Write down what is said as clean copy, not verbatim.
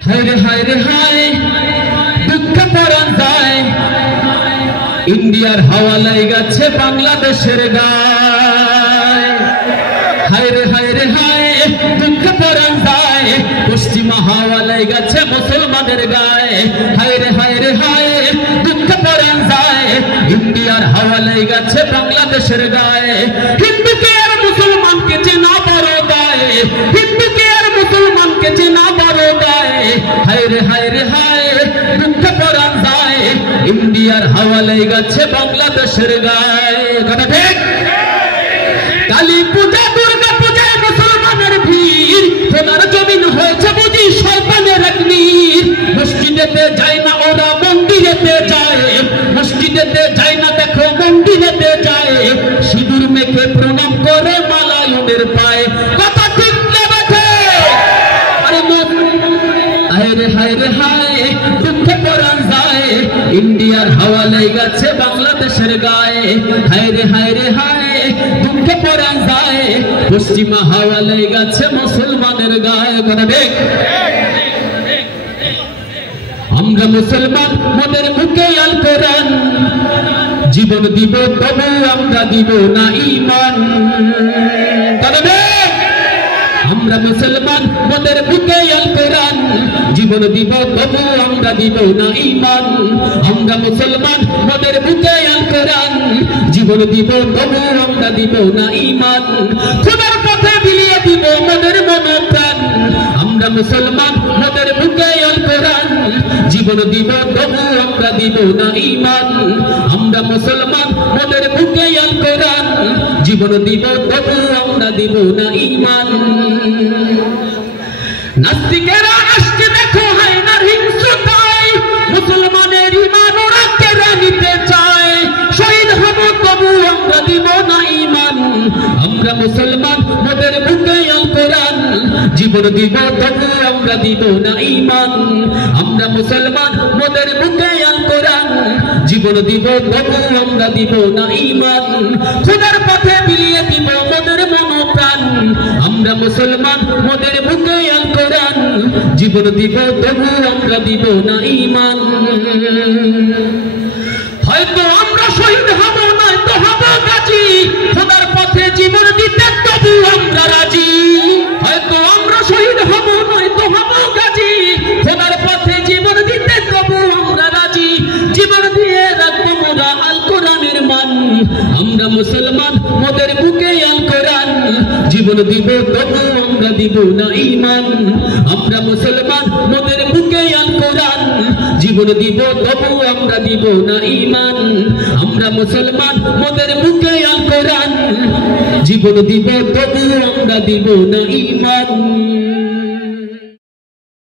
হায় রে হায় রে হায় দুঃখ পরান যায় ইন্ডিয়ার হাওয়া লাইগাছে বাংলাদেশের গায়। হায় রে হায় রে হায় দুঃখ পরান যায় পশ্চিমা হাওয়া লাইগাছে মুসলমানের গায়ে। হায় রে হায় রে হায় দুঃখ পরান যায় ইন্ডিয়ার হাওয়া লাইগাছে বাংলাদেশের গায়ে। হিন্দুকে আর মুসলমানকে চেনা বড় দায়, হিন্দুকে আর মুসলমানকে চেনা বড় দায়। হায় রে হায় রে হায় দুঃখ পরান যায় ইন্ডিয়ার হাওয়া লাইগাছে বাংলাদেশের গায়ে। কথা ঠিক? কালী পূজা দুর্গা পূজায় মুসলমানের ভিড়, সোনার জমিন হয়েছে বুঝি শয়তানের অগ্নির। মসজিদেতে যায় না ওরা মন্দিরেতে যায়, মসজিদেতে যায় না দেখো মন্দিরেতে যায়। সিঁদুর মেখে প্রণাম করে মালায়নের পায়ে। কথা ঠিক না বেঠে? আরে হায় রে হায় রে হায় দুঃখে পরান যায় ইন্ডিয়ার হাওয়া লাইগাছে বাংলাদেশের গায়ে। হায় রে হায় রে হায় দুঃখে পরান যায় পশ্চিমা হাওয়া লাইগাছে মুসলমানের গায়ে। কথা ঠিক? আমরা মুসলমান মোদের মুখে আল কোরআন, জীবন দিব তবু আমরা দিব না ঈমান। কথা ঠিক? আমরা মুসলমান মোদের মুখে আল কোরআন, জীবন দিব তবু আমরা দিব না ঈমান। আমরা মুসলমান মোদের মুখে আল কোরআন, জীবন দিব তবু আমরা দিব না ঈমান। খোদার পথে বিলিয়ে দিব মোদের মনপ্রাণ। আমরা মুসলমান মোদের মুখে আল কোরআন, জীবন দিব তবু আমরা দিব না ঈমান। আমরা মুসলমান মোদের মুখে আল কোরআন, জীবন দিব তবু আমরা দিব না ঈমান। নাস্তিকেরা আসছে দেখো হায়নার হিংস্রতায়, মুসলমানের ঈমান ওরা কেড়ে নিতে চায়। শহীদ হব তবু আমরা দিব না ঈমান। আমরা মুসলমান মোদের মুখে আল কোরআন, জীবন দিব তবু আমরা দিব না ঈমান। আমরা মুসলমান মোদের মুখে আল কোরআন, জীবন দিব তবু আমরা দিব না ঈমান। খোদার পথে বিলিয়ে দিব মোদের মনপ্রাণ। আমরা মুসলমান মোদের মুখে আল কোরআন, জীবন দিব তবু আমরা দিব না ঈমান। হয়তো আমরা শহীদ হব নয়তো হব গাজী, খোদার পথে জীবন দিতে তবু আমরা রাজি। হয়তো আমরা শহীদ হব নয়তো হব গাজী, খোদার পথে জীবন দিতে তবু আমরা রাজি। জীবন দিয়ে রাখবো মোরা আল কোরআনের মান। আমরা মুসলমান মোদের বুকে আল কোরআন, জীবন দিব তবু আমরা দিব না ঈমান। আমরা মুসলমান মোদের বুকে আল কোরআন, জীবন দিব তবু আমরা দিব না ঈমান। আমরা মুসলমান মোদের বুকে আল কোরআন, জীবন দিব তবু আমরা দিব না ঈমান।